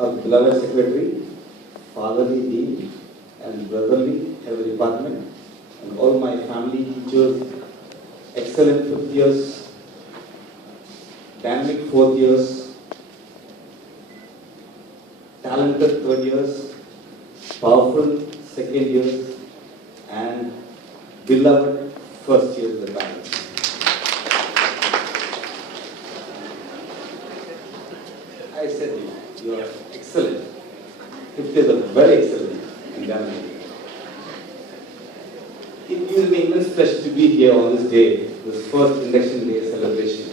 our beloved secretary, fatherly dean, and brotherly head of the department, and all my family teachers, excellent 5th years, dynamic 4th years, talented 3rd years, powerful 2nd years, and beloved 1st years of the balance. I said you are excellent. 5th years are very excellent and dynamic. It gives me immense pleasure to be here on this day, this first induction day celebration.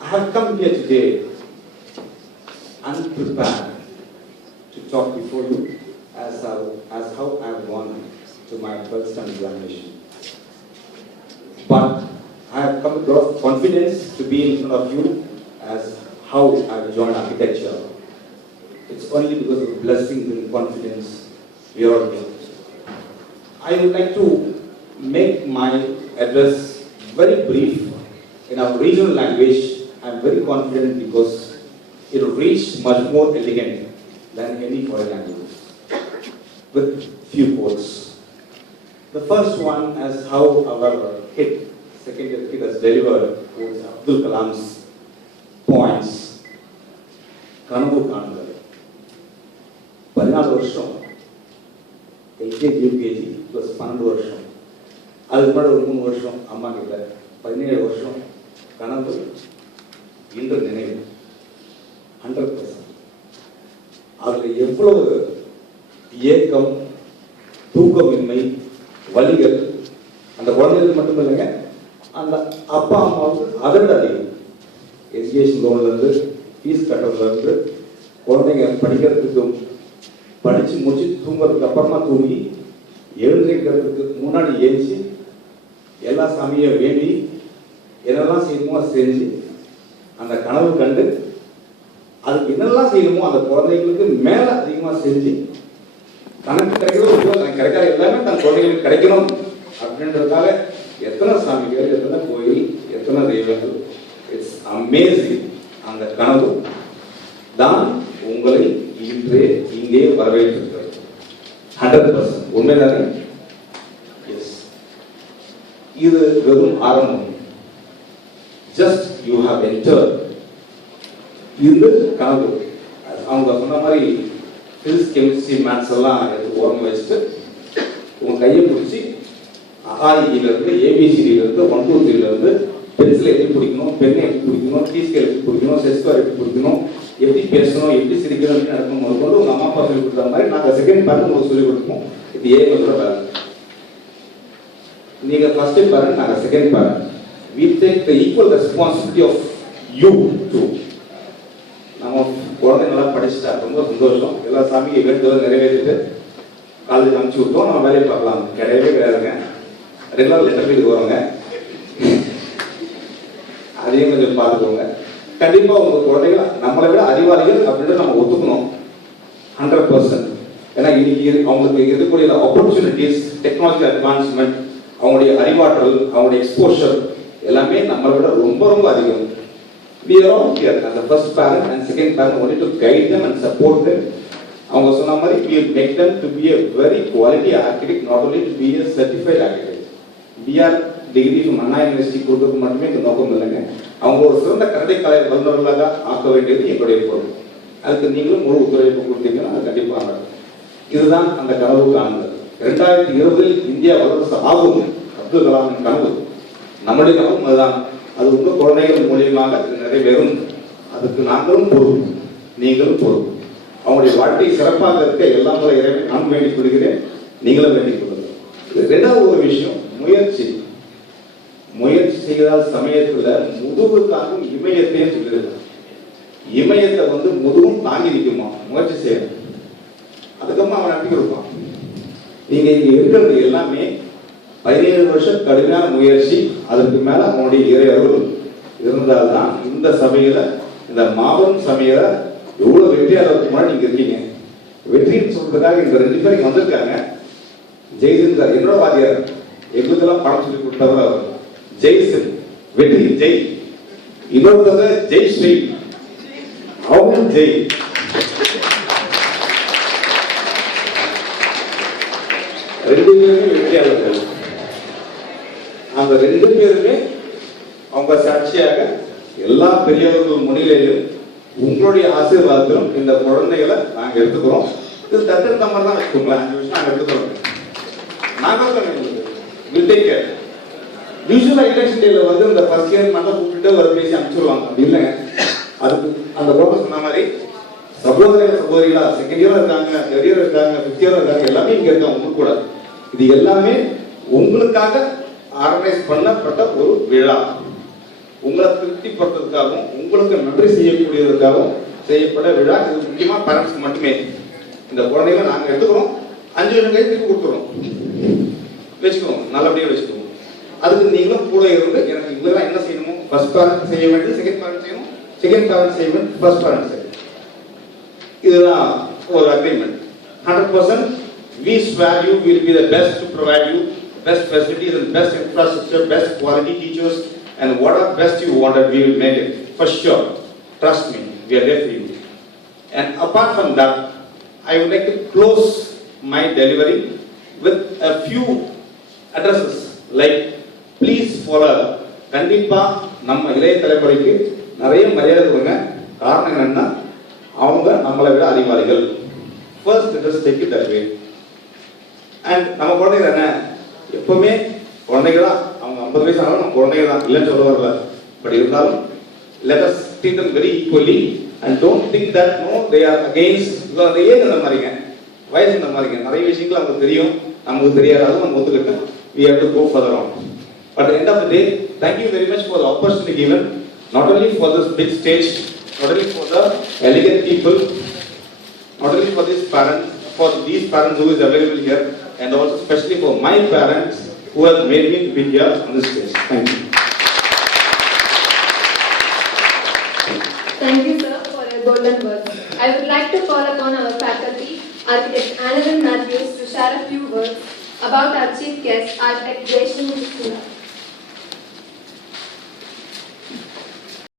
I have come here today unprepared to talk before you as how I have gone to my 12th standard examination. But I have come with a lot of confidence to be in front of you as how I have joined architecture. It's only because of blessings and confidence we are all here. I would like to make my address very brief in our regional language. I am very confident because it will reach much more elegant than any foreign language with few quotes. The first one is how our hit, second year hit has delivered was Abdul Kalam's points. Kanavu Kangal. 14 வருஷம் LKG UKG plus 12 வருஷம் அதுக்கு முன்னாடி ஒரு 3 வருஷம் அம்மா கிட்ட 17 வருஷம் கனவு இன்று நினைவு 100%. அதில் எவ்வளவு ஏக்கம், தூக்கமின்மை, வலிகள் அந்த குழந்தைகளுக்கு மட்டும் இல்லைங்க, அந்த அப்பா அம்மாவுக்கு அதை விட அதிகம். எஜுகேஷன் லோன்லேருந்து ஃபீஸ் கட்டுறதுலேருந்து குழந்தைங்க படிக்கிறதுக்கும் படித்து முடிச்சு தூங்குறதுக்கு அப்புறமா தூங்கி எழுந்திருக்கிறதுக்கு முன்னாடி ஏஞ்சி எல்லா சாமியும் வேண்டி என்னெல்லாம் செய்யணுமோ அதை செஞ்சு அந்த கனவு கண்டு அதுக்கு என்னெல்லாம் செய்யணுமோ அந்த குழந்தைங்களுக்கு மேலே அதிகமாக செஞ்சு தனக்கு கிடைக்கிறதோ தனக்கு கிடைக்காத எல்லாமே தன் குழந்தைங்களுக்கு கிடைக்கணும் அப்படின்றதுக்காக எத்தனை சாமிகள், எத்தனை கோயில், எத்தனை தெய்வங்கள். It's amazing. அந்த கனவு தான் உங்களை இன்று இங்கே வரவேற்றிருக்கிறது. 100% உண்மைதானே? எஸ். இது வெறும் ஆரம்பம். Just you have entered. இது கனவு. அவங்க சொன்ன மாதிரி பிசிக்ஸ், கெமிஸ்ட்ரி, மேத்ஸ் எல்லாம் ஓரம் வச்சுட்டு உங்க கையை பிடிச்சி அகாயிலிருந்து ஏபிசிடியிலிருந்து 1 2 3லேருந்து பென்சிலை எப்படி பிடிக்கணும், பெண்ணை எப்படி பிடிக்கணும், டீ ஸ்கேல் எப்படி பிடிக்கணும், செஸ்கோர் எப்படி பிடிக்கணும், எப்படி பேசணும், எப்படி சிரிக்கணும், எப்படி நடக்கணும் முதற்கொண்டு உங்கள் அம்மா அப்பா சொல்லி கொடுத்த மாதிரி நாங்கள் செகண்ட் பேரண்ட் உங்களுக்கு சொல்லிக் கொடுப்போம். இது ஏங்களோட பேரண்ட். நீங்கள் ஃபர்ஸ்ட் பேரண்ட், நாங்கள் second parent. We take the equal responsibility of you too. நம்ம குழந்தை நல்லா படிச்சுட்டா ரொம்ப சந்தோஷம். எல்லா சாமிக்கு வேண்டுதல் நிறைவேற்றிட்டு காலேஜ் அனுப்பிச்சு விட்டோம், நம்ம வேலையை பார்க்கலாம். கிடையவே கிடையாதுங்க. ரெகுலர் லெட்டர் வீட்டுக்கு வருவாங்க, அதையும் கொஞ்சம் பார்த்துக்கோங்க. கண்டிப்பாக உங்கள் குழந்தைகள் நம்மளை விட அறிவாளிகள் அப்படின்னு நம்ம ஒத்துக்கணும். 100%. ஏன்னா இன்னைக்கு அவங்களுக்கு இருக்கக்கூடிய ஆப்பர்ச்சுனிட்டிஸ், டெக்னாலஜி அட்வான்ஸ்மெண்ட், அவங்களுடைய அறிவாற்றல், அவங்களுடைய எக்ஸ்போஷர் எல்லாமே நம்மளை விட ரொம்ப ரொம்ப அதிகம். We are all here as the first parent and second parent only to guide them and support them. அவங்க சொன்ன மாதிரி we will make them to be a very quality architect, not only to be a certified architect. BR degree Anna university கொடுக்கறது மட்டுமே இந்த நோக்கம் இல்லைங்க. அவங்க ஒரு சிறந்த கட்டடக் கலை வல்லுநர்களாக ஆக்க வேண்டியது எங்களுடைய பொறுப்பு. அதுக்கு நீங்களும் முழு ஒத்துழைப்பு கொடுத்தீங்கன்னா அது கண்டிப்பாக நடக்கும். இதுதான் அந்த கனவு காணுங்கள். 2020 இந்தியா வல்லரசு ஆகும். அப்துல் கலாமின் கனவு, நம்முடைய கனவும் அதுதான். அது உங்கள் குழந்தைகள் மூலியமாக நிறைவேறும். அதுக்கு நாங்களும் பொறுப்பு, நீங்களும் பொறுப்பு. அவங்களுடைய வாழ்க்கை சிறப்பாக இருக்க எல்லாம் முறை இறைவன் நான் வேண்டிக் கொள்கிறேன், நீங்களும் வேண்டிக் கொள்ளுங்கள். ரெண்டாவது ஒரு விஷயம், முயற்சி. முயற்சி செய்தால் சமயத்துல முதுகு தாங்கும் இமயத்தையும் சொல்லியிருக்கேன். இமயத்தை முதுகும் தாங்கி நிற்குமா, முயற்சி செய்யணும். அதுக்கப்புறம் அவன் நம்பி கொடுப்பான். நீங்க இங்க இருக்கிறது எல்லாமே 17 வருஷம் கடுமையான முயற்சி, அதற்கு மேல அவனுடைய இறை அருள் இருந்தால்தான் இந்த சபையில, இந்த மாபெரும் சபையில எவ்வளவு வெற்றியாளருக்கு முன்னாடி நீங்க இருக்கீங்க. வெற்றின்னு சொல்றதுக்காக இந்த 2 பேரும் வந்திருக்காங்க. ஜெய்சன் சார் என்னோட வாதியார், எங்களுக்கெல்லாம் படம் சொல்லி கொடுத்தவர் ஜெய்சன், வெற்றி ஜெய். இன்னொருத்தவங்க ஜெய் ஸ்ரீ, அவங்க ஜெய். 2 பேருமே வெற்றியாளர்கள். அந்த 2 பேருமே அவங்க சாட்சியாக எல்லா பெரியவர்கள் முன்னிலையிலும் உங்களுடைய ஆசீர்வாதத்திலும் இந்த குழந்தைகளை நாங்கள் எடுத்துக்கிறோம். இது தட்டெடுத்த மாதிரி தான் வச்சுக்கோங்களேன். 5 வருஷம் நாங்கள் எடுத்துக்கிறோம். நாங்கள் வில் டேக் கேர். யூஸ்வலாக எலெக்ஷன் டேல வந்து இந்த ஃபர்ஸ்ட் இயர் மட்டும் கூப்பிட்டு ஒரு பேசி அனுப்பிச்சிருவாங்க. அப்படி இல்லைங்க. அதுக்கு அந்த குழந்தை சொன்ன மாதிரி சகோதரிகளா செகண்ட் இயர் இருக்காங்க, தேர்ட் இயர் இருக்காங்க, 5th இயர் இருக்காங்க, எல்லாமே இங்க இருக்காங்க உங்களுக்கு கூட. இது எல்லாமே உங்களுக்காக ஆர்கனைஸ் பண்ணப்பட்ட ஒரு விழா. உங்களை திருப்திப்படுத்துறதுக்காகவும் உங்களுக்கு நன்றி செய்யக்கூடியதற்காகவும் செய்யப்பட்ட விழா. இது முக்கியமா பேரண்ட்ஸ்க்கு மட்டுமே. இந்த குழந்தைகளை நாங்கள் எடுத்துக்கிறோம். 5 வருஷம் கழித்து திருப்பி கொடுத்துருவோம். வச்சுக்கோங்க, நல்லபடியாக வச்சுக்கோங்க. அதுக்கு நீங்களும் கூட இருந்து எனக்கு இதெல்லாம் என்ன செய்யணுமோ ஃபர்ஸ்ட் பேரண்ட் செய்ய வேண்டியது செகண்ட் பேரண்ட் செய்யணும், செகண்ட் பேரண்ட் செய்ய வேண்டியது ஃபர்ஸ்ட் பேரண்ட் செய்யணும். இதுதான் ஒரு agreement. 100% we swear you will be the best to provide you best facilities and best infrastructure, best quality teachers, and whatever best you wanted, we will make it for sure. Trust me, we are there for you. And apart from that, I would like to close my delivery with a few addresses like please follow. கண்டிப்பா நம்ம இளைய தலைமுறைக்கு நிறைய மரியாதை கொடுங்க. காரணம் என்னன்னா அவங்க நம்மளை விட அறிவாளிகள். First let us take it that way. And நம்ம குழந்தைங்க என்ன எப்பவுமே குழந்தைங்க தான். அவங்க 50 வயசு ஆனாலும் நம்ம குழந்தைங்க தான், இல்லைன்னு சொல்ல வரல. பட் இருந்தாலும் let us treat them very equally and don't think that no they are against. அந்த ஏன் இந்த மாதிரிங்க வயசு இந்த மாதிரிங்க நிறைய விஷயங்கள் நமக்கு தெரியும், நமக்கு தெரியாத நம்ம ஒத்துக்கிட்டு we have to go further on. But at the end of the day, thank you very much for the opportunity given, not only for this big stage, not only for the elegant people, not only for these parents who is available here, and also especially for my parents who have made me to be here on this stage. Thank you. Thank you, sir, for your golden words. I would like to call upon our faculty, Architect Annabelle Matthews, to share a few words about our chief guest, Architect Jayshree Sula.